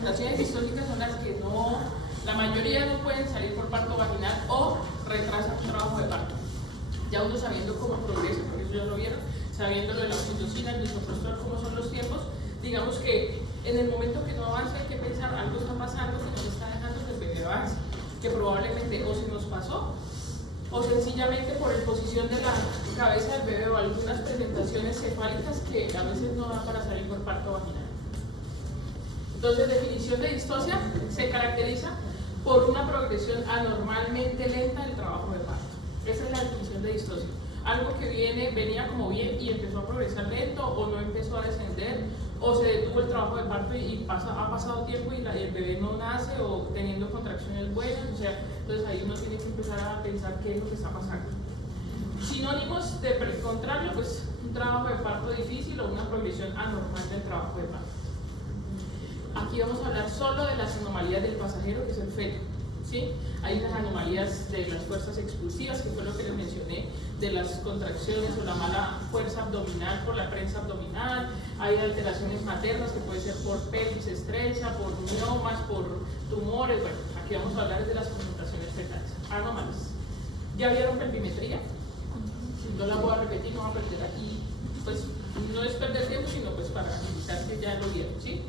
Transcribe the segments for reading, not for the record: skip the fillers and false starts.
presentaciones históricas son las que no, la mayoría no pueden salir por parto vaginal o retrasan un trabajo de parto. Ya uno sabiendo cómo progresa, porque eso ya lo vieron, sabiendo lo de la oxitocina, el misoprostol, cómo son los tiempos, digamos que en el momento que no avance hay que pensar algo está pasando que nos está dejando que el bebé avance, que probablemente o se nos pasó o sencillamente por exposición de la cabeza del bebé o algunas presentaciones cefálicas que a veces no da para salir por parto vaginal. Entonces, definición de distocia se caracteriza por una progresión anormalmente lenta del trabajo de parto. Esa es la definición de distocia. Algo que venía como bien y empezó a progresar lento o no empezó a descender o se detuvo el trabajo de parto y ha pasado tiempo y el bebé no nace o teniendo contracciones buenas, o sea, entonces ahí uno tiene que empezar a pensar qué es lo que está pasando. Sinónimos de contrario, pues un trabajo de parto difícil o una progresión anormal del trabajo de parto. Aquí vamos a hablar solo de las anomalías del pasajero, que es el feto. ¿Sí? Hay unas anomalías de las fuerzas expulsivas, que fue lo que les mencioné, de las contracciones o la mala fuerza abdominal por la prensa abdominal. Hay alteraciones maternas, que puede ser por pelvis estrecha, por miomas, por tumores. Bueno, aquí vamos a hablar de las presentaciones fetales anómalas. ¿Ya vieron pelvimetría? No la voy a repetir, no voy a perder aquí. Pues no es perder tiempo, sino pues para analizar que ya lo vieron, ¿sí?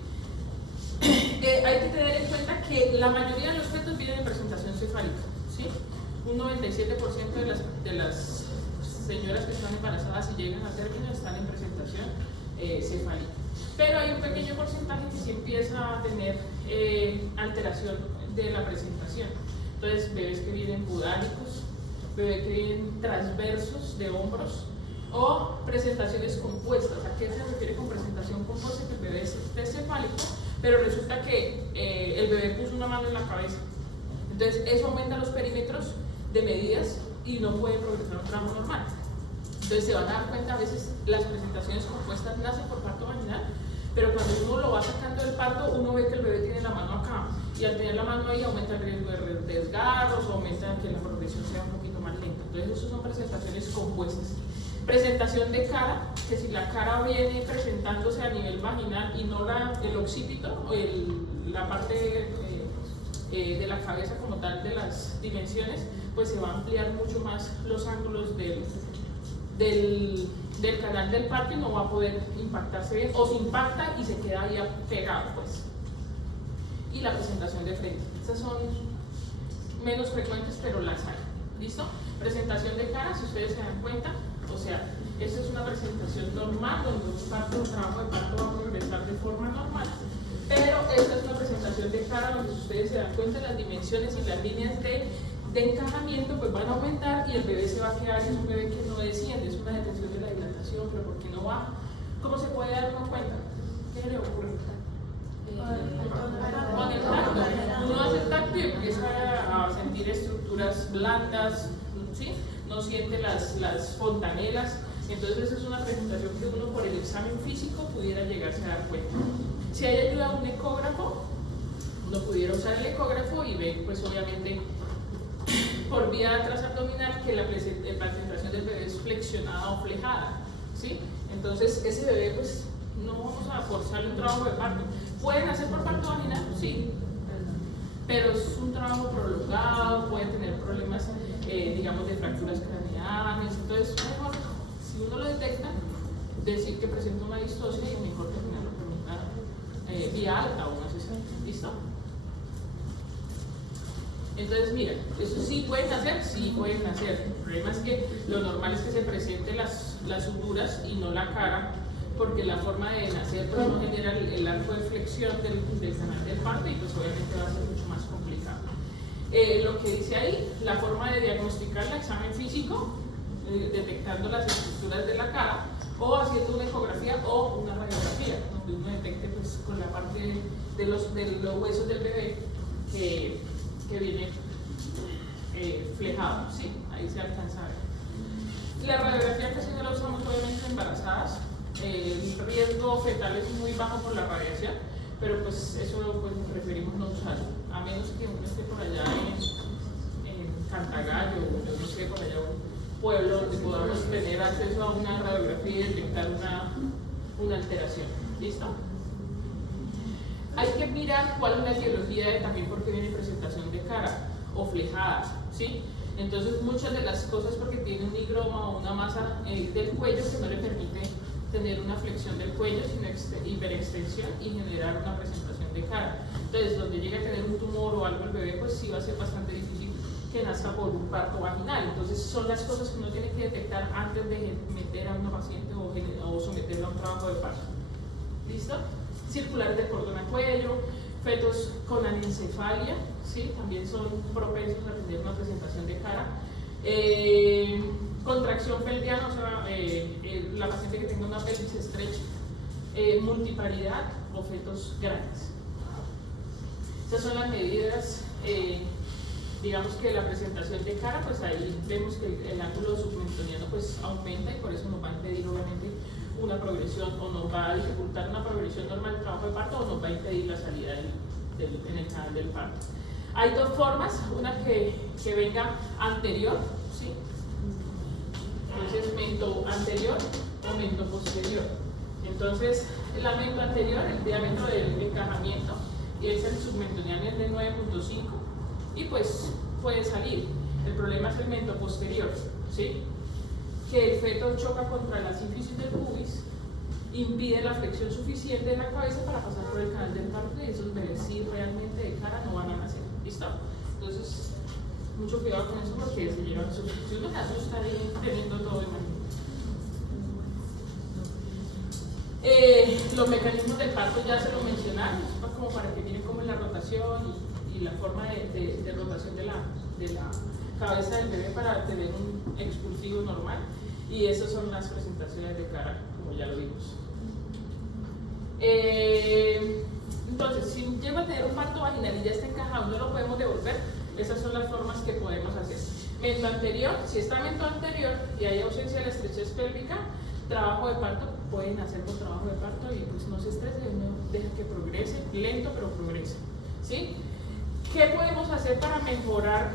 Hay que tener en cuenta que la mayoría de los fetos vienen en presentación cefálica, ¿sí? Un 97% de las señoras que están embarazadas y llegan a término están en presentación cefálica. Pero hay un pequeño porcentaje que sí empieza a tener alteración de la presentación. Entonces, bebés que vienen pudálicos, bebés que vienen transversos de hombros o presentaciones compuestas. ¿A qué se refiere con presentación compuesta? Que el bebé esté cefálico, pero resulta que el bebé puso una mano en la cabeza. Entonces eso aumenta los perímetros de medidas y no puede progresar un tramo normal. Entonces se van a dar cuenta, a veces las presentaciones compuestas nacen por parto vaginal, pero cuando uno lo va sacando del parto, uno ve que el bebé tiene la mano acá, y al tener la mano ahí aumenta el riesgo de desgarros, o aumenta que la progresión sea un poquito más lenta. Entonces esas son presentaciones compuestas. Presentación de cara, que si la cara viene presentándose a nivel vaginal y no el occipito o la parte de la cabeza como tal de las dimensiones, pues se va a ampliar mucho más los ángulos del canal del parto y no va a poder impactarse bien, o se impacta y se queda ahí pegado, pues. Y la presentación de frente, estas son menos frecuentes, pero las hay. ¿Listo? Presentación de cara, si ustedes se dan cuenta, o sea, esta es una presentación normal donde un trabajo de parto va a progresar de forma normal, pero esta es una presentación de cara donde, si ustedes se dan cuenta, las dimensiones y las líneas de encajamiento pues van a aumentar y el bebé se va a quedar, es un bebé que no desciende, es una detención de la dilatación, pero ¿por qué no baja? ¿Cómo se puede dar una cuenta? ¿Qué le ocurre? Con el tacto, uno hace el tacto y empieza a sentir estructuras blandas, ¿sí? No siente las fontanelas. Entonces esa es una presentación que uno por el examen físico pudiera llegarse a dar cuenta. Si hay ayuda de un ecógrafo, uno pudiera usar el ecógrafo y ver pues obviamente por vía transabdominal que la presentación del bebé es flexionada o flejada, ¿sí? Entonces ese bebé pues no vamos a forzarle un trabajo de parto. ¿Pueden hacer por parto vaginal? Sí, pero es un trabajo prolongado, puede tener problemas digamos de fracturas craneales. Entonces mejor, si uno lo detecta, decir que presenta una distocia y mejor terminarlo por una vía alta o una cesárea. ¿Listo? Entonces, mira, eso sí pueden hacer, sí pueden hacer. El problema es que lo normal es que se presenten las suturas y no la cara, porque la forma de nacer pues, no genera el arco de flexión del canal del parto y pues obviamente va a ser mucho más complicado. Lo que dice ahí, la forma de diagnosticar el examen físico, detectando las estructuras de la cara, o haciendo una ecografía o una radiografía, donde uno detecte pues, con la parte de los huesos del bebé que viene flejado, ¿sí? Ahí se alcanza a ver. La radiografía casi no la usamos obviamente embarazadas, el riesgo fetal es muy bajo por la radiación, pero pues eso pues preferimos no usarlo, a menos que uno esté por allá en Cantagallo o no sé, por allá un pueblo donde podamos tener acceso a una radiografía y detectar una alteración. ¿Listo? hay que mirar cuál es la etiología de también por qué viene presentación de cara o flejadas, ¿sí? Entonces muchas de las cosas porque tiene un higroma o una masa del cuello que no le permite tener una flexión del cuello, sino hiperextensión y generar una presentación de cara. Entonces, donde llegue a tener un tumor o algo el bebé, pues sí va a ser bastante difícil que nazca por un parto vaginal. Entonces, son las cosas que uno tiene que detectar antes de meter a una paciente o someterla a un trabajo de parto. ¿Listo? Circulares de cordón a cuello, fetos con anencefalia, ¿sí? También son propensos a tener una presentación de cara. Contracción pelviana, o sea, la paciente que tenga una pelvis estrecha, multiparidad o fetos grandes. Estas son las medidas, digamos que la presentación de cara, pues ahí vemos que el ángulo submentoniano pues aumenta y por eso nos va a impedir obviamente una progresión o nos va a dificultar una progresión normal del trabajo de parto o nos va a impedir la salida en el canal del parto. Hay dos formas, una que venga anterior, ¿sí? Entonces, mento anterior o mento posterior. Entonces, la mento anterior, el diámetro del encajamiento, y el submentoniano es de 9.5 y pues puede salir. El problema es el mento posterior, ¿sí? Que el feto choca contra la sínfisis del pubis, impide la flexión suficiente de la cabeza para pasar por el canal del parto y esos bebés sí realmente de cara no van a nacer. ¿Listo? Entonces, mucho cuidado con eso porque se llevan a su si uno se asusta teniendo todo, imagínate. Los mecanismos del parto ya se lo mencionaron, como para que miren cómo es la rotación y la forma de rotación de la cabeza del bebé para tener un expulsivo normal. Y esas son las presentaciones de cara, como ya lo vimos. Entonces, si llego a tener un parto vaginal y ya está encajado, no lo podemos devolver. Esas son las formas que podemos hacer. Mento anterior, si está mento anterior y hay ausencia de la estrechez pélvica, trabajo de parto, pueden hacer con trabajo de parto y pues no se estrese, uno deja que progrese, lento pero progrese, ¿sí? ¿Qué podemos hacer para mejorar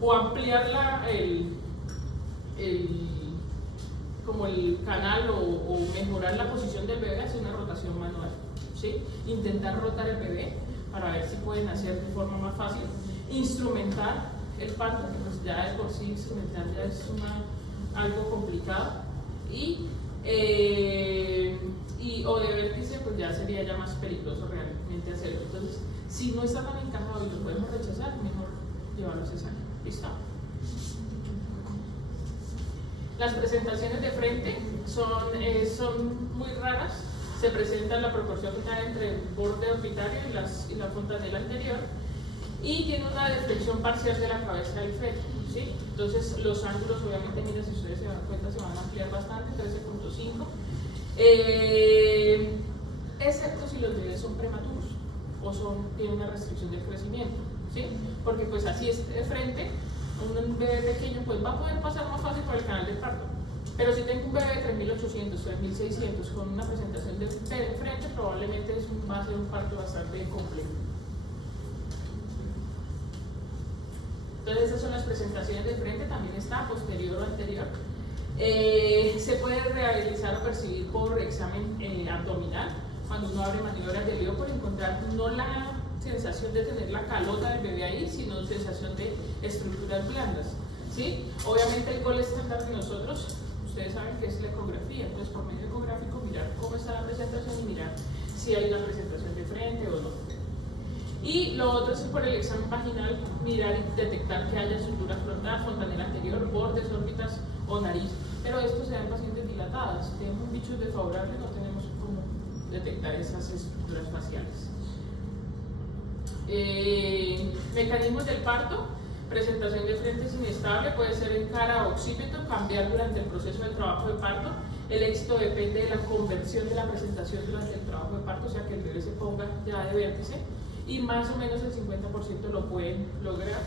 o ampliar como el canal o mejorar la posición del bebé? Hacer una rotación manual, ¿sí? Intentar rotar el bebé para ver si pueden hacer de forma más fácil. Instrumentar el parto, que pues ya de por sí instrumentar ya es algo complicado. O de vértice, pues ya sería ya más peligroso realmente hacerlo. Entonces, si no está tan encajado y lo podemos rechazar, mejor llevarlo a cesárea. ¿Listo? Las presentaciones de frente son muy raras. Se presenta la proporción que está entre el borde orbitario y la fontanela anterior y tiene una deflexión parcial de la cabeza del feto, ¿sí? Entonces los ángulos obviamente, miren, si ustedes se dan cuenta, se van a ampliar bastante, 13.5, excepto si los bebés son prematuros o tienen una restricción del crecimiento, ¿sí? Porque pues así es de frente, un bebé pequeño pues va a poder pasar más fácil por el canal del parto. Pero si tengo un bebé de 3.800, 3.600 con una presentación de frente, probablemente va a ser un parto bastante complejo. Entonces esas son las presentaciones de frente, también está posterior o anterior. Se puede realizar o percibir por examen abdominal, cuando uno abre maniobras de lío, por encontrar no la sensación de tener la calota del bebé ahí, sino sensación de estructuras blandas, ¿sí? Obviamente el gol estándar de nosotros, ustedes saben que es la ecografía, entonces por medio ecográfico mirar cómo está la presentación y mirar si hay una presentación de frente o no. Y lo otro es por el examen vaginal, mirar y detectar que haya sutura frontal, fontanela anterior, bordes, órbitas o nariz. Pero esto se da en pacientes dilatadas. Si tenemos bichos desfavorables, no tenemos cómo detectar esas estructuras faciales. Mecanismos del parto. Presentación de frente es inestable, puede ser en cara o occipito, cambiar durante el proceso del trabajo de parto. El éxito depende de la conversión de la presentación durante el trabajo de parto, o sea que el bebé se ponga ya de vértice, y más o menos el 50% lo pueden lograr.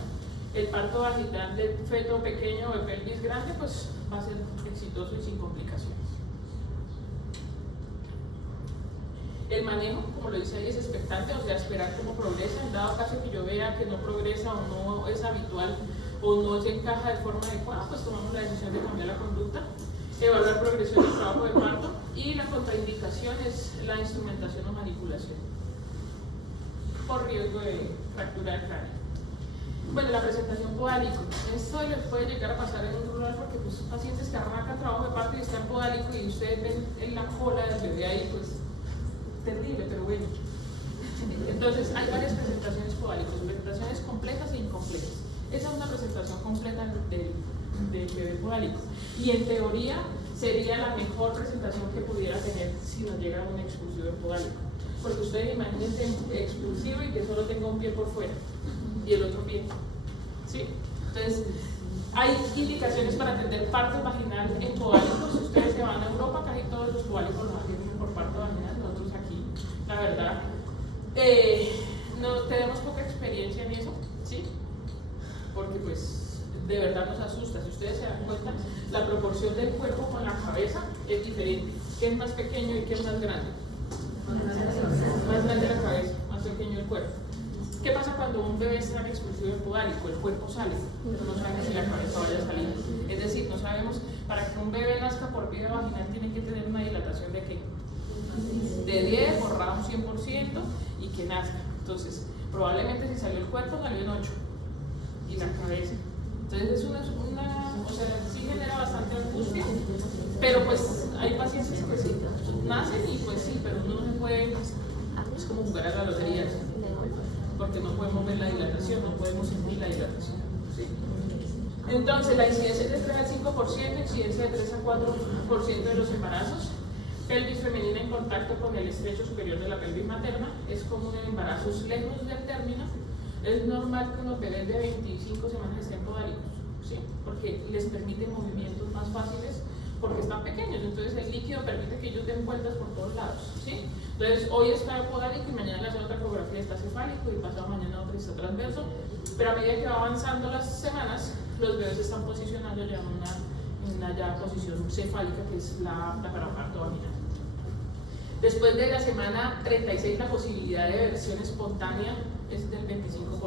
El parto vaginal de feto pequeño o de pelvis grande pues va a ser exitoso y sin complicaciones. El manejo, como lo dice ahí, es expectante, o sea, esperar cómo progresa. En dado caso que yo vea que no progresa o no es habitual o no se encaja de forma adecuada, pues tomamos la decisión de cambiar la conducta, evaluar progresión del trabajo de parto, y la contraindicación es la instrumentación o manipulación. por riesgo de fractura de cráneo. Bueno, la presentación podálico. Esto les puede llegar a pasar en un rural porque pues pacientes que arrancan trabajo de parto y están podálico y ustedes ven en la cola del bebé ahí, pues terrible, pero bueno. Entonces hay varias presentaciones podálicas, presentaciones completas e incompletas. Esa es una presentación completa del bebé podálico y en teoría sería la mejor presentación que pudiera tener si nos llega un expulsivo podálico. Porque ustedes imagínense expulsivo y que solo tenga un pie por fuera y el otro pie. ¿Sí? Entonces, hay indicaciones para atender parto vaginal en podálicos. Si ustedes se van a Europa, casi todos los podálicos los atienden por parto vaginal. Nosotros aquí, la verdad, no tenemos poca experiencia en eso, ¿sí? Porque pues de verdad nos asusta. Si ustedes se dan cuenta, la proporción del cuerpo con la cabeza es diferente. ¿Qué es más pequeño y qué es más grande? Más grande la cabeza, más pequeño el cuerpo. ¿Qué pasa cuando un bebé está en expulsivo podálico? El cuerpo sale, pero no sabemos si la cabeza vaya a salir. Es decir, no sabemos, para que un bebé nazca por vía vaginal tiene que tener una dilatación de ¿qué? De 10, borrada un 100% y que nazca. Entonces, probablemente si salió el cuerpo, salió en 8 y la cabeza. Entonces es o sea, sí genera bastante angustia, pero pues hay pacientes que sí nacen y pues sí, pero uno no se puede, es como jugar a la lotería, porque no podemos ver la dilatación, no podemos sentir la dilatación. ¿Sí? Entonces la incidencia es de 3 al 5%, incidencia de 3 al 4% de los embarazos. Pelvis femenina en contacto con el estrecho superior de la pelvis materna, es común en embarazos lejos del término. Es normal que unos bebés de 25 semanas estén podálicos, ¿sí? Porque les permite movimientos más fáciles porque están pequeños, entonces el líquido permite que ellos den vueltas por todos lados, ¿sí? Entonces hoy está podálico y mañana le hacen otra ecografía, está cefálico y pasado mañana otra está transverso, pero a medida que va avanzando las semanas, los bebés se están posicionando ya en una ya posición cefálica que es la apta para parto vaginal. Después de la semana 36 la posibilidad de versión espontánea es del 25%,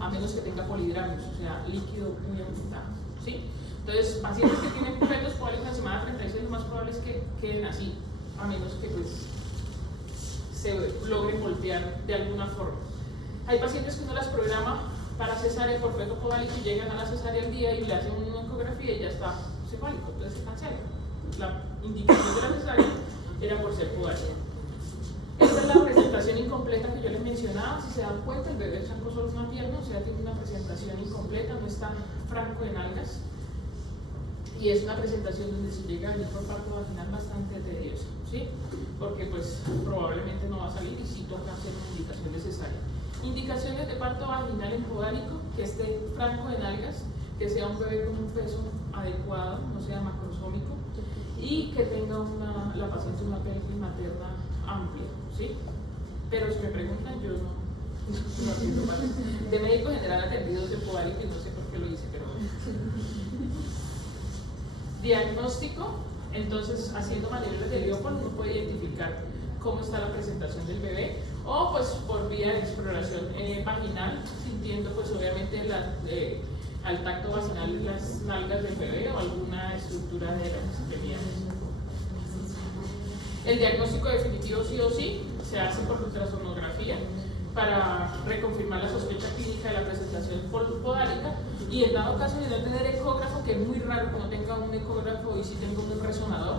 a menos que tenga polidramios, o sea, líquido muy aumentado, ¿sí? Entonces, pacientes que tienen fetos podálicos en la semana 36 lo más probable es que queden así, a menos que pues, se logren voltear de alguna forma. Hay pacientes que uno las programa para cesárea por feto podálico y llegan a la cesárea el día y le hacen una ecografía y ya está cefálico, entonces se cancela. La indicación de la cesárea era por ser podálico. Esta es la presentación incompleta que yo les mencionaba. Si se dan cuenta, el bebé sacó solo una pierna, o sea, tiene una presentación incompleta, no está franco en algas. Y es una presentación donde se llega a ir por parto vaginal bastante tediosa, ¿sí? Porque pues probablemente no va a salir y sí toca hacer una indicación necesaria. Indicaciones de parto vaginal en podálico, que esté franco en algas, que sea un bebé con un peso adecuado, no sea macrosómico, y que tenga la paciente una pelvis materna amplia, ¿sí? Pero si me preguntan, yo no atiendo más. De médico general atendidos de podálico y no sé por qué lo hice, pero diagnóstico, entonces haciendo maniobras de Leopold uno puede identificar cómo está la presentación del bebé o pues por vía de exploración vaginal, sintiendo pues obviamente al tacto vaginal las nalgas del bebé o alguna estructura de las extremidades. El diagnóstico definitivo sí o sí se hace por ultrasonografía para reconfirmar la sospecha clínica de la presentación podálica y en dado caso de no tener ecógrafo, que es muy raro que no tenga un ecógrafo y si tenga un resonador,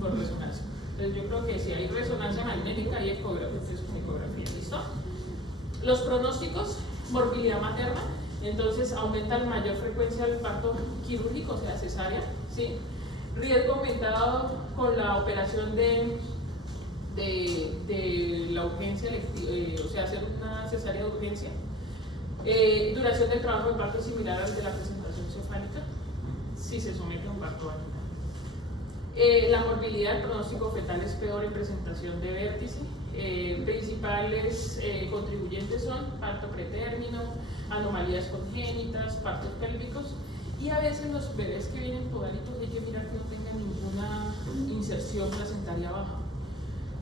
por resonancia. Entonces yo creo que si hay resonancia magnética hay ecógrafo, entonces con ecografía, ¿listo? Los pronósticos, morbilidad materna, entonces aumenta la mayor frecuencia del parto quirúrgico, o sea cesárea, ¿sí? Riesgo aumentado con la operación de la urgencia, o sea, hacer una cesárea de urgencia. Duración del trabajo de parto similar al de la presentación cefálica, si se somete a un parto vaginal. La morbilidad, el pronóstico fetal es peor en presentación de vértice. Principales contribuyentes son parto pretérmino, anomalías congénitas, partos pélvicos. Y a veces los bebés que vienen podálicos hay que mirar que no tengan ninguna inserción placentaria baja.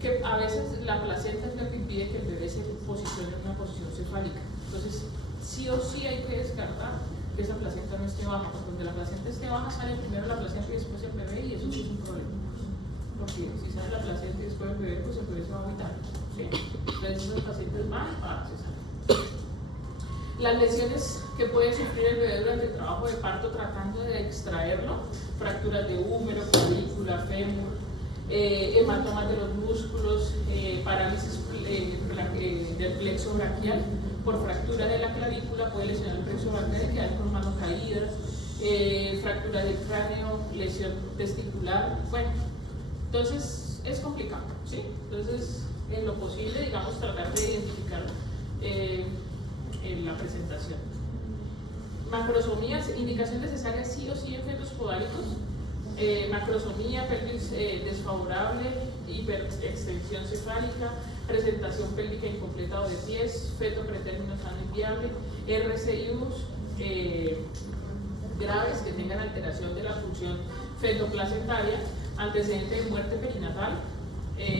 Que a veces la placenta es lo que impide que el bebé se posicione en una posición cefálica. Entonces, sí o sí hay que descartar que esa placenta no esté baja, porque donde la placenta esté baja sale primero la placenta y después el bebé, y eso sí es un problema. Porque si sale la placenta y después el bebé, pues el bebé se va a agitar, ¿sí? Entonces esos pacientes van para cesárea. Las lesiones que puede sufrir el bebé durante el trabajo de parto tratando de extraerlo, fracturas de húmero, clavícula, fémur, hematomas de los músculos, parálisis del plexo braquial por fractura de la clavícula, puede lesionar el plexo braquial y quedar con mano caída, fractura del cráneo, lesión testicular, bueno, entonces es complicado, ¿sí? Entonces, en lo posible, digamos, tratar de identificar en la presentación. Macrosomías, indicación necesaria sí o sí en fetos podálicos, macrosomía, pelvis desfavorable, hiperextensión cefálica, presentación pélvica incompleta o de pies, feto pretérmino sano y viable, RCIUs graves que tengan alteración de la función fetoplacentaria, antecedente de muerte perinatal,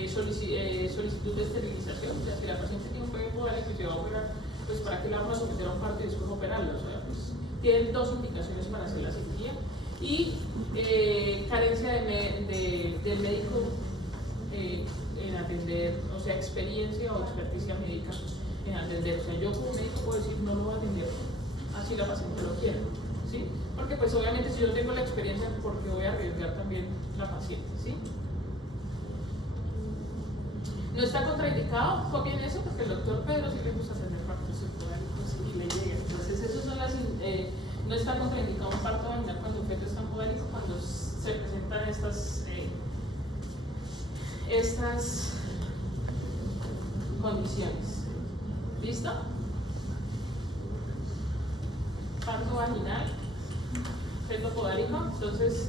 solicitud de esterilización, o sea, si la paciente tiene un bebé podálico y se va a operar, pues para qué la vamos a someter a un parto y después operarlo, o sea, pues tienen dos indicaciones para hacer la cirugía y carencia del médico en atender, o sea, experiencia o experticia médica en atender, o sea, yo como médico puedo decir no lo voy a atender así la paciente lo quiere, ¿sí? Porque pues obviamente si yo tengo la experiencia, porque voy a arriesgar también la paciente, ¿sí? No está contraindicado, copien eso porque el doctor Pedro sí le gusta tener partos podálicos y le llega. Entonces, esos son las. No está contraindicado un parto vaginal cuando el feto está en podálico, cuando se presentan estas condiciones. ¿Listo? Parto vaginal, feto podálico. Entonces,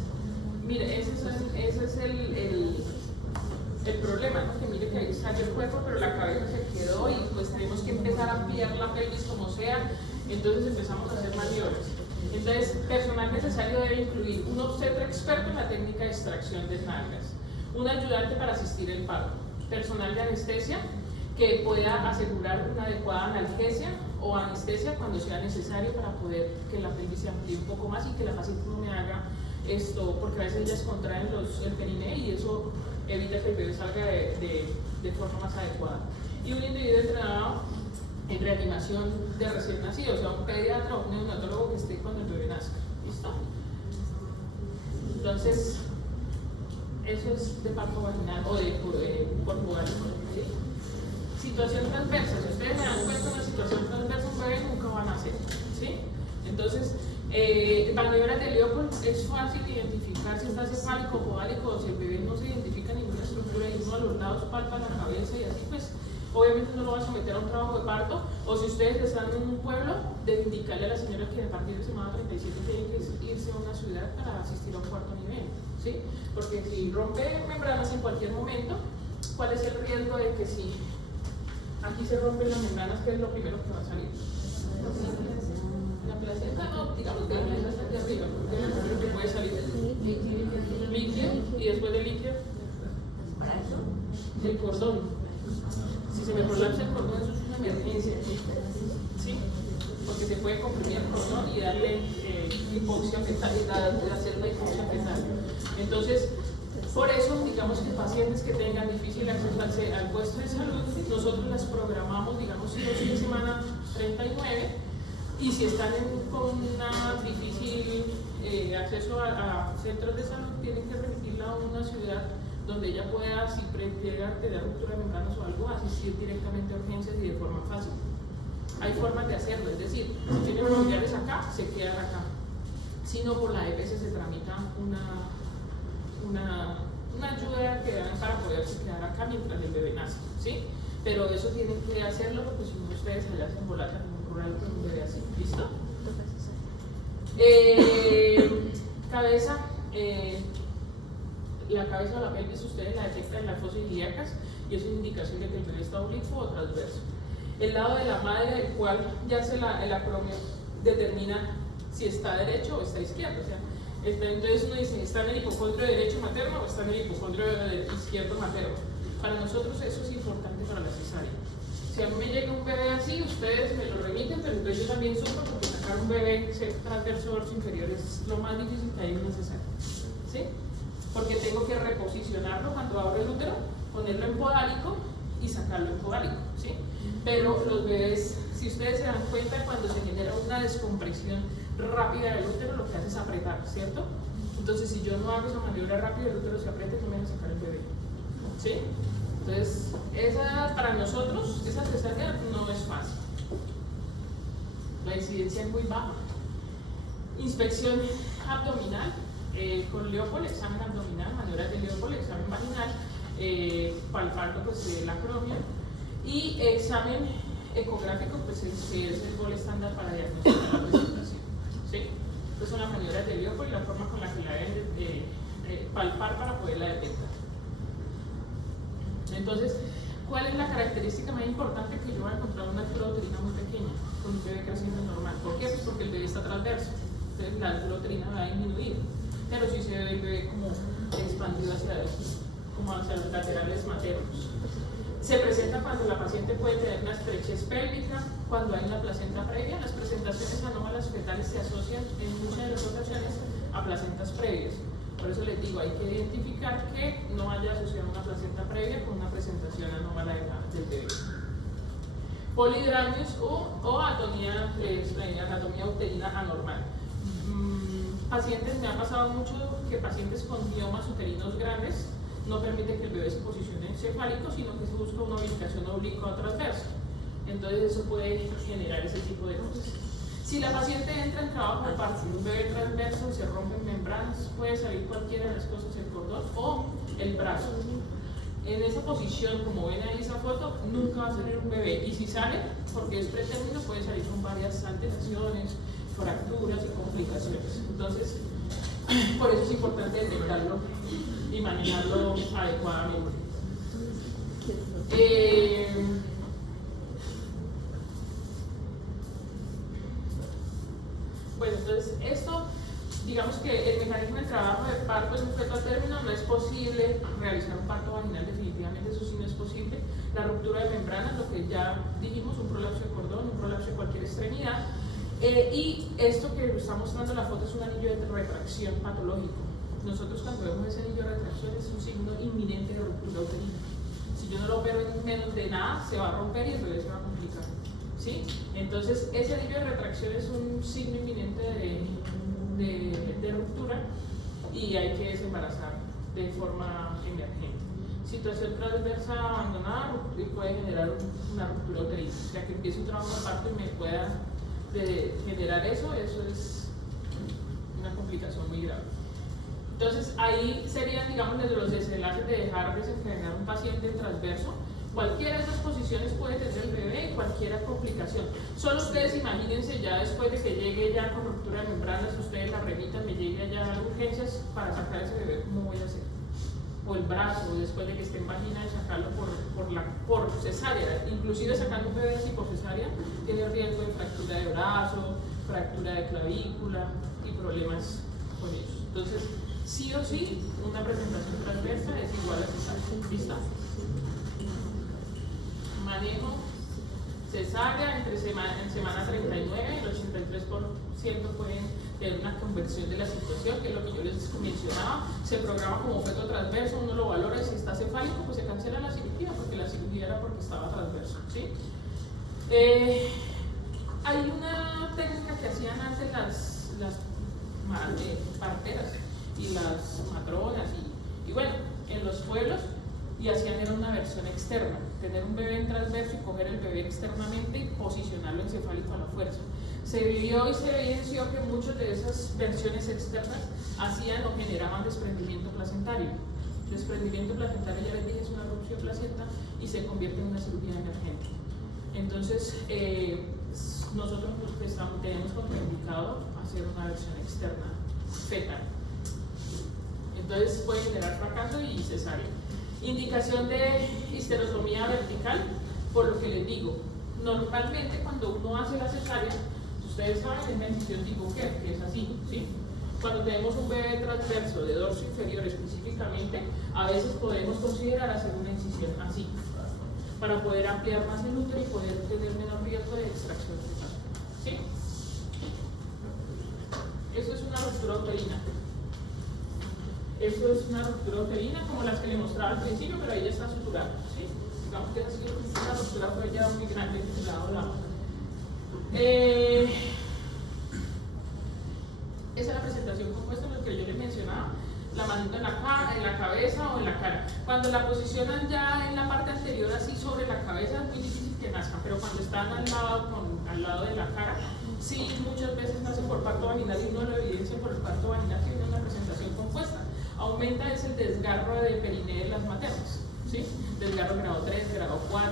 mire, ese es el problema, ¿no? Que mire que ahí sale el cuerpo, pero la cabeza se quedó y pues tenemos que empezar a ampliar la pelvis como sea, entonces empezamos a hacer maniobras. Entonces, personal necesario debe incluir un obstetra experto en la técnica de extracción de nalgas, un ayudante para asistir el parto, personal de anestesia que pueda asegurar una adecuada analgesia o anestesia cuando sea necesario para poder que la pelvis se amplíe un poco más y que la paciente no me haga esto, porque a veces ellas contraen el periné y eso evita que el bebé salga de forma más adecuada. Y un individuo entrenado en reanimación de recién nacido, o sea, un pediatra o un neonatólogo que esté cuando el bebé nazca. ¿Listo? Entonces, eso es de parto vaginal o de corporálico. ¿Sí? Situación transversa. Si ustedes me dan cuenta de una situación transversa, un bebé nunca va a nacer. ¿Sí? Entonces, maniobras de Leopold es fácil identificar si está cefálico o podálico o si el bebé no se identifica ninguna estructura y uno a los lados palpa la cabeza y así, pues obviamente no lo va a someter a un trabajo de parto. O si ustedes están en un pueblo, de indicarle a la señora que a partir de semana 37 tienen que irse a una ciudad para asistir a un cuarto nivel, ¿sí? Porque si rompe membranas en cualquier momento, ¿cuál es el riesgo de que si aquí se rompen las membranas, qué es lo primero que va a salir? La placenta, no, digamos que la placenta está aquí arriba, porque es lo primero que puede salir líquido, y después del líquido, el cordón. Si se me colapsa el cordón, eso es una emergencia, ¿sí? Porque se puede comprimir el cordón y darle hipoxia fetal, hacer una hipoxia fetal. Entonces, por eso, digamos que pacientes que tengan difícil acceso al puesto de salud, nosotros las programamos, digamos, si es en semana 39, y si están con una difícil acceso a centros de salud, tienen que remitirla a una ciudad donde ella pueda, si llega a tener ruptura de membranas o algo, asistir directamente a urgencias y de forma fácil. Hay formas de hacerlo, es decir, si tienen familiares acá, se quedan acá. Si no, por la EPS se tramita una ayuda que dan para poderse quedar acá mientras el bebé nace, ¿sí? Pero eso tienen que hacerlo porque si no ustedes allá se embolatan en un rural con un bebé así, ¿listo? Cabeza, la cabeza o la pelvis ustedes la detectan en las fosas ilíacas y es una indicación de que el bebé está oblicuo o transverso. El lado de la madre, el cual ya el acromio determina si está derecho o está izquierdo, o sea, entonces uno dice, ¿está en el hipocondrio derecho materno o está en el hipocondrio izquierdo materno? Para nosotros eso es importante para la cesárea. Si a mí me llega un bebé así, ustedes me lo remiten, pero entonces yo también sufro porque sacar un bebé transverso dorso inferior es lo más difícil que hay en una cesárea, ¿sí? Porque tengo que reposicionarlo cuando abro el útero, ponerlo en podálico y sacarlo encefálico, ¿sí? Pero los bebés, si ustedes se dan cuenta, cuando se genera una descompresión rápida del útero, lo que hace es apretar, ¿cierto? Entonces, si yo no hago esa maniobra rápida, el útero se aprieta y no me deja sacar el bebé, ¿sí? Entonces, para nosotros, esa cesárea no es fácil. La incidencia es muy baja. Inspección abdominal con Leopold, examen abdominal, maniobras de Leopold, examen vaginal, palpando pues la acromia, y examen ecográfico, pues que es el gol estándar para diagnosticar la presentación, ¿sí? Entonces son las maniobras de Leopold y la forma con la que la deben palpar para poderla detectar. Entonces, ¿cuál es la característica más importante? Que yo voy a encontrar una altura uterina muy pequeña con un bebé creciendo normal. ¿Por qué? Pues porque el bebé está transverso, entonces la altura uterina va a disminuir, pero si se ve el bebé como expandido hacia como hacia los laterales maternos. Se presenta cuando la paciente puede tener una estrechez pélvica, cuando hay una placenta previa. Las presentaciones anómalas fetales se asocian en muchas de las ocasiones a placentas previas. Por eso les digo, hay que identificar que no haya asociado una placenta previa con una presentación anómala del bebé. Polidramios o anatomía uterina anormal. Pacientes, me ha pasado mucho que pacientes con miomas uterinos grandes no permiten que el bebé se posicione encefálico, sino que se busca una ubicación oblicua o transversa. Entonces eso puede generar ese tipo de cosas. Si la paciente entra en trabajo de parto de un bebé transverso, se rompen membranas, puede salir cualquiera de las cosas, el cordón o el brazo. En esa posición, como ven ahí esa foto, nunca va a salir un bebé. Y si sale, porque es pretérmino, puede salir con varias alteraciones, fracturas y complicaciones. Entonces, por eso es importante detectarlo y manejarlo adecuadamente. Bueno, entonces esto, digamos que el mecanismo de trabajo de parto en un feto a término no es posible realizar un parto vaginal, definitivamente eso sí no es posible. La ruptura de membranas, lo que ya dijimos, un prolapso de cordón, un prolapso de cualquier extremidad. Y esto que está mostrando en la foto es un anillo de retracción patológico. Nosotros cuando vemos ese anillo de retracción es un signo inminente de ruptura uterina. Si yo no lo opero en menos de nada, se va a romper y el bebé se va a complicar, ¿sí? Entonces ese anillo de retracción es un signo inminente de ruptura y hay que desembarazar de forma emergente. Situación transversa abandonada puede generar una ruptura uterina, o sea que empiece un trabajo de parto y me pueda generar eso es una complicación muy grave. Entonces ahí serían, digamos, desde los desenlaces de dejar desencadenar un paciente transverso. Cualquiera de esas posiciones puede tener el bebé y cualquier complicación. Solo ustedes imagínense ya después de que llegue ya con ruptura de membranas, ustedes la remitan, me llegue allá a urgencias para sacar ese bebé, ¿cómo voy a hacer? O el brazo, después de que esté en vagina, de sacarlo por cesárea. Inclusive sacando un bebé así por cesárea, tiene riesgo de fractura de brazo, fractura de clavícula y problemas con ellos. Entonces, sí o sí, una presentación transversa es igual a cesárea. ¿Lista? Manejo cesárea en semana 39, el 83% pueden tener una conversión de la situación, que es lo que yo les mencionaba. Se programa como feto transverso, uno lo valora y si está cefálico, pues se cancela la cirugía, porque la cirugía era porque estaba transverso, ¿sí? Hay una técnica que hacían antes las parteras y las matronas y bueno, en los pueblos, y hacían era una versión externa, tener un bebé en transverso y coger el bebé externamente y posicionarlo encefálico a la fuerza. Se vivió y se evidenció que muchas de esas versiones externas hacían o generaban desprendimiento placentario. Desprendimiento placentario, ya les dije, es una ruptura de placenta y se convierte en una cirugía emergente. Entonces, nosotros tenemos contraindicado hacer una versión externa fetal. Entonces puede generar fracaso y cesárea. Indicación de histerostomía vertical, por lo que les digo, normalmente cuando uno hace la cesárea, ustedes saben, es una incisión tipo Kerr, que es así, ¿sí? Cuando tenemos un bebé transverso de dorso inferior específicamente, a veces podemos considerar hacer una incisión así, para poder ampliar más el útero y poder tener menor riesgo de extracción fetal, ¿sí? Eso es una ruptura uterina. Eso es una ruptura uterina como las que le mostraba al principio, pero ahí ya está suturado, ¿sí? digamos que ha sido una ruptura fue ya muy grande en el lado. Esa es la presentación compuesta, lo que yo les mencionaba, la manito en la cabeza o en la cara. Cuando la posicionan ya en la parte anterior, así sobre la cabeza, es muy difícil que nazcan, pero cuando están al lado de la cara, sí, muchas veces nacen por parto vaginal y uno lo evidencia por el parto vaginal, tiene una presentación compuesta. Aumenta es el desgarro de periné de las maternas, ¿sí? Desgarro grado 3, grado 4.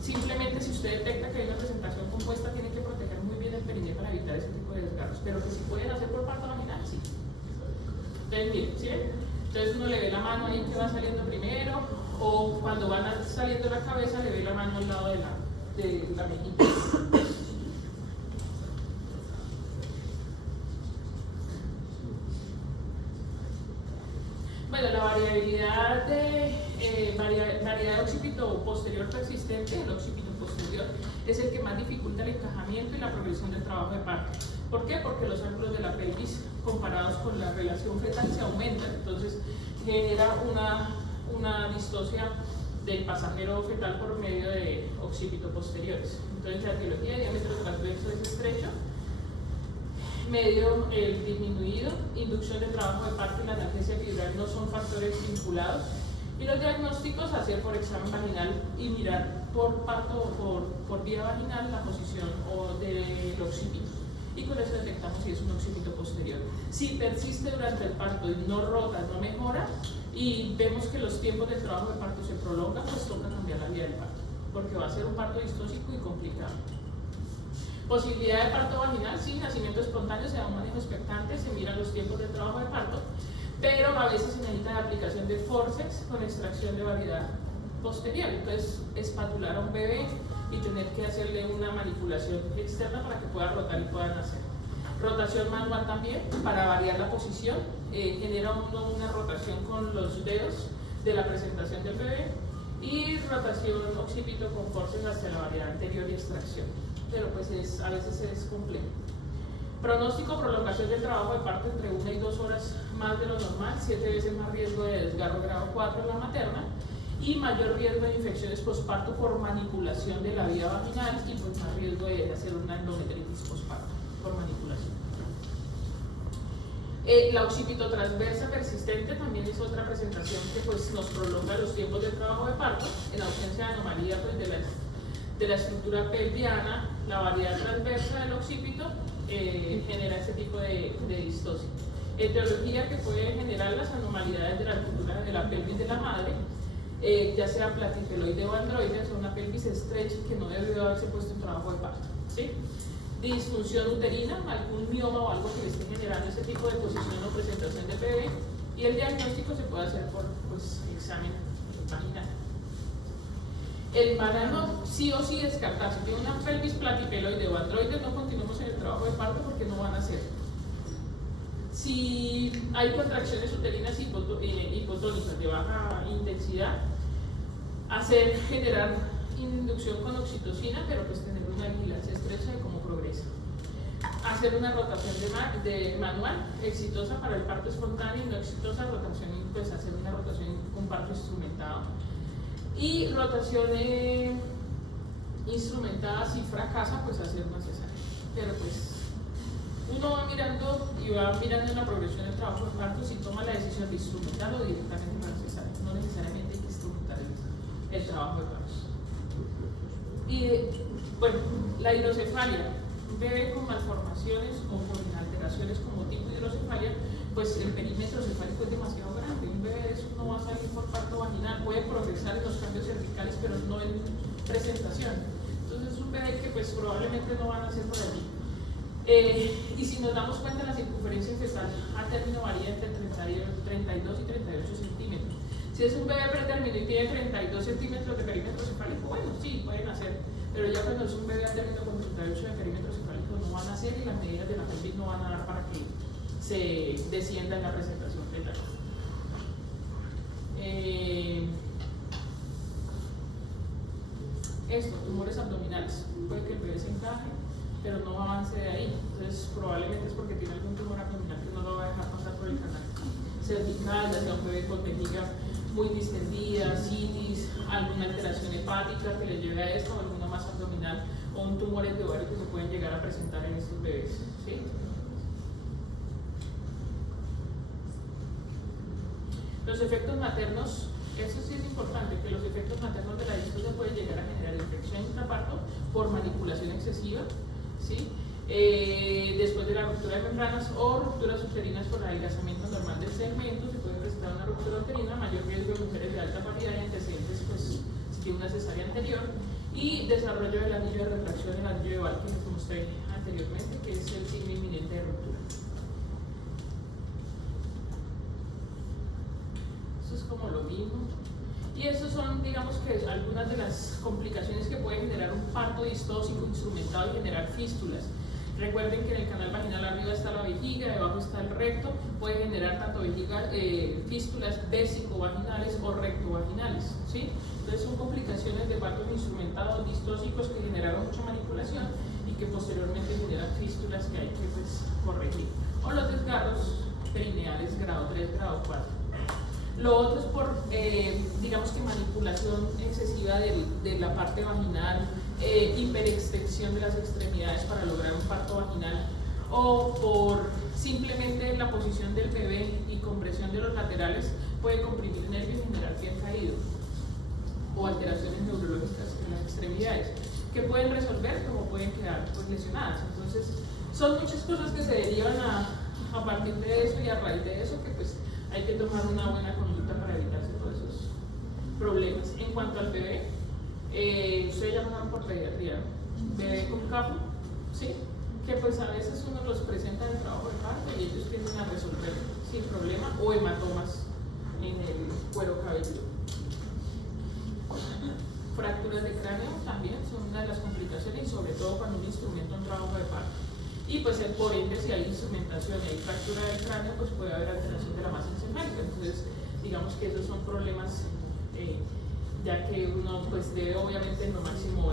Simplemente si usted detecta que hay una presentación compuesta, tiene que proteger muy bien el periné para evitar ese tipo de desgarros, pero que si pueden hacer por parto vaginal, sí. Entonces, miren, ¿sí? Entonces uno le ve la mano ahí que va saliendo primero, o cuando van saliendo la cabeza, le ve la mano al lado de la mejilla. Bueno, la variabilidad variedad de occipito posterior persistente, el occipito posterior, es el que más dificulta el encajamiento y la progresión del trabajo de parto. ¿Por qué? Porque los ángulos de la pelvis comparados con la relación fetal se aumentan, entonces genera una distosia del pasajero fetal por medio de occipito posteriores. Entonces la etiología de diámetro transverso es estrecho, medio disminuido, inducción de trabajo de parto y la analgesia epidural no son factores vinculados, y los diagnósticos hacer por examen vaginal y mirar por parto por vía vaginal la posición del occipito, y con eso detectamos si es un occipito posterior. Si persiste durante el parto y no rota, no mejora, y vemos que los tiempos del trabajo de parto se prolongan, pues toca cambiar la vía del parto, porque va a ser un parto distóxico y complicado. Posibilidad de parto vaginal, sí, nacimiento espontáneo, se da un manejo expectante, se miran los tiempos del trabajo de parto, pero a veces se necesita la aplicación de forceps con extracción de variedad posterior. Entonces, espatular a un bebé y tener que hacerle una manipulación externa para que pueda rotar y pueda nacer. Rotación manual también, para variar la posición, genera una rotación con los dedos de la presentación del bebé, y rotación occipito con forceps hacia la variedad anterior y extracción. Pero pues a veces es complejo. Pronóstico, prolongación del trabajo de parto entre 1 y 2 horas más de lo normal, 7 veces más riesgo de desgarro grado 4 en la materna, y mayor riesgo de infecciones postparto por manipulación de la vía vaginal, y pues más riesgo de hacer una endometritis postparto por manipulación. La occipito transversa persistente también es otra presentación que pues nos prolonga los tiempos de trabajo de parto, en ausencia de anomalía pues, de la estructura pelviana. La variedad transversa del occipito genera este tipo de distosia. Etiología que puede generar las anomalidades de la estructura de la pelvis de la madre, ya sea platipeloide o androide, o una pelvis estrecha que no debió haberse puesto en trabajo de parto, ¿sí? Disfunción uterina, algún mioma o algo que le esté generando ese tipo de posición o presentación del bebé, y el diagnóstico se puede hacer por examen vaginal. El banano sí o sí descartar. Si tiene una pelvis platipeloide o androide, no continuamos en el trabajo de parto porque no van a hacer. Si hay contracciones uterinas hipotónicas de baja intensidad, generar inducción con oxitocina, pero pues tener una vigilancia estrecha de cómo progresa. Hacer una rotación de manual exitosa para el parto espontáneo, no exitosa rotación, pues hacer una rotación con parto instrumentado. Y rotación instrumentada, si fracasa, pues hacer una cesárea. Pero pues uno va mirando y va mirando en la progresión del trabajo de parto si toma la decisión de instrumentarlo directamente para la cesárea. No necesariamente hay que instrumentar el trabajo de parto. Y bueno, la hidrocefalia, un bebé con malformaciones o con alteraciones como tipo de hidrocefalia, pues el perímetro cefálico es demasiado grande. Un bebé de eso no va a salir por parto vaginal, puede progresar en los cambios cervicales, pero no en presentación. Entonces es un bebé que pues probablemente no van a nacer por allí. Y si nos damos cuenta, la circunferencia fetal a término varía entre 32 y 38 centímetros. Si es un bebé pretérmino y tiene 32 centímetros de perímetro cefálico, bueno, sí, pueden nacer, pero ya cuando es un bebé a término con 38 de perímetro cefálico no van a nacer, y las medidas de la pelvis no van a dar para que se descienda en la presentación fetal. Tumores abdominales, puede que el bebé se encaje, pero no avance de ahí, entonces probablemente es porque tiene algún tumor abdominal que no lo va a dejar pasar por el canal. cervical, ya sea un bebé con vejiga muy distendida, citis, alguna alteración hepática que le lleve a esto, o alguna masa abdominal o un tumor de ovario que se pueden llegar a presentar en estos bebés, ¿sí? Los efectos maternos, eso sí es importante, que los efectos maternos de la distosia pueden llegar a generar infección intraparto por manipulación excesiva, ¿sí? Después de la ruptura de membranas o rupturas uterinas por adelgazamiento normal del segmento, se puede presentar una ruptura uterina, mayor riesgo de mujeres de alta paridad y antecedentes, pues si tiene una cesárea anterior, y desarrollo del anillo de retracción, el anillo de Val que les mostré anteriormente, que es el signo inminente de ruptura. Eso es como lo mismo. Y esos son, digamos que algunas de las complicaciones que pueden generar un parto distóxico instrumentado y generar fístulas. Recuerden que en el canal vaginal arriba está la vejiga, debajo está el recto, puede generar tanto vejiga, fístulas vésico-vaginales o recto-vaginales, ¿sí? Entonces son complicaciones de partos instrumentados, distóxicos que generaron mucha manipulación y que posteriormente generan fístulas que hay que pues, corregir. O los desgarros perineales grado 3, grado 4. Lo otro es por, digamos que manipulación excesiva de la parte vaginal, hiperextensión de las extremidades para lograr un parto vaginal, o por simplemente la posición del bebé y compresión de los laterales puede comprimir nervios y generar pie caído, o alteraciones neurológicas en las extremidades, que pueden resolver como pueden quedar pues, lesionadas. Entonces, son muchas cosas que se derivan a partir de eso y a raíz de eso que pues hay que tomar una buena conducta para evitarse todos esos problemas. En cuanto al bebé, ustedes ya pasaron por pediatría, bebé con capo, ¿sí? Que pues a veces uno los presenta en el trabajo de parto y ellos tienden a resolver sin problema, o hematomas en el cuero cabelludo. Fracturas de cráneo también son una de las complicaciones, y sobre todo cuando un instrumento en trabajo de parto. Y pues por ende, si hay instrumentación y hay fractura del cráneo, pues puede haber alteración de la masa encefálica. Entonces, digamos que esos son problemas, ya que uno pues debe obviamente en lo máximo